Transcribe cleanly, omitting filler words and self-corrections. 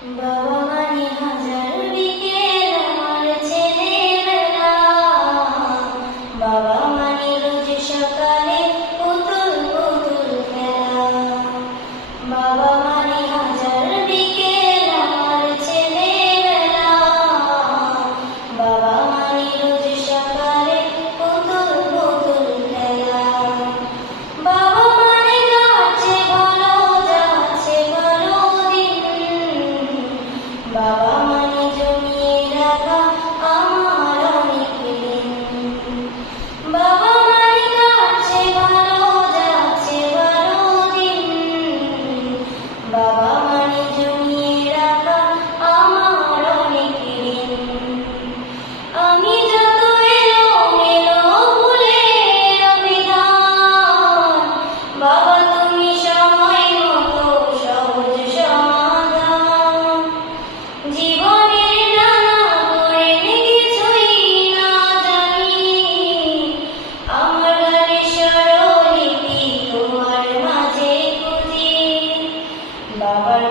বাবা মানে হাজার বিকেল আমার ছেলেবেলা, বাবা মানে রোজ সকালে পুতুল পুতুল খেলা। বাবা মানে হাজার বিকেল আমার ছেলেবেলা, বাবা মানে রোজ সকালে পুতুল পুতুল খেলা। বাবা মানে যাচ্ছে ভালো, যাচ্ছে ভালো দিন, বাবা মানে জমিয়ে রাখা আমার অনেক ঋণ। বাবা মানে যাচ্ছে ভালো, যাচ্ছে ভালো দিন, বাবা মানে জমিয়ে রাখা আমার অনেক ঋণ। আমি যত এলোমেলো ভুলের বিধান, বাবা তুমি সময় মতো সহজ সমাধান। জীবনের নানা পয়েন কিছুই না জানি, আমার গানের স্বরলিপি তোমার মাঝে খুঁজি। বাবার